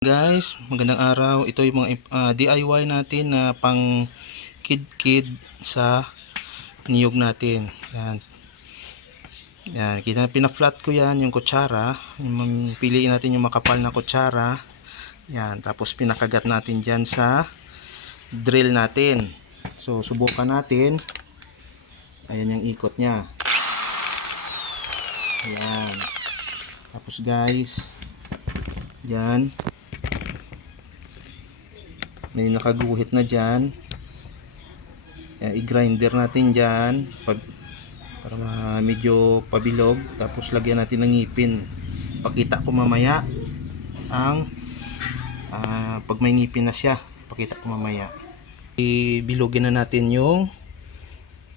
Guys, magandang araw. Ito yung mga DIY natin na pang kid sa niyog natin. Yan. Yan, pina-flat ko yan yung kutsara. Piliin natin yung makapal na kutsara. Yan, tapos pinakagat natin diyan sa drill natin. So, subukan natin. Ayan yung ikot niya. Ayan. Tapos guys, yan. May nakaguhit na dyan. I-grinder natin dyan para medyo pabilog. Tapos lagyan natin ng ngipin. Pakita ko mamaya ang pag may ngipin na siya. Pakita ko mamaya. Ibilogin na natin yung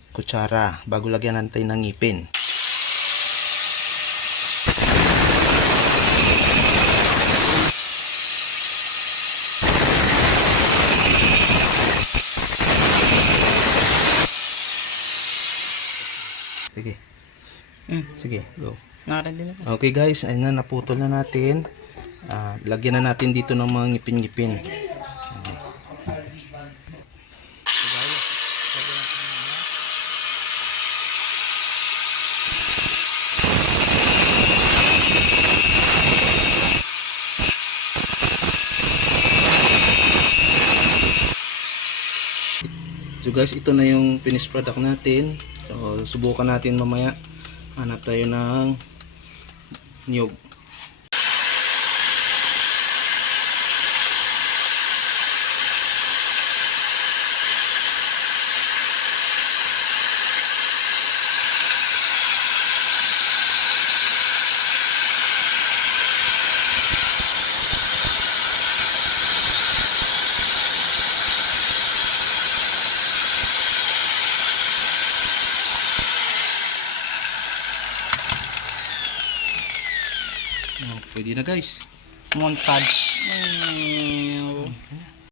kutsara bago lagyan natin ng ngipin. Sige. Sige, go. Nakaready na po. Okay guys, ayun na, naputol na natin. Lagyan na natin dito ng mga ngipin-ngipin. So guys, ito na yung finished product natin. So subukan natin mamaya. Hanap tayo ng niyog. Pwede na guys. Montage.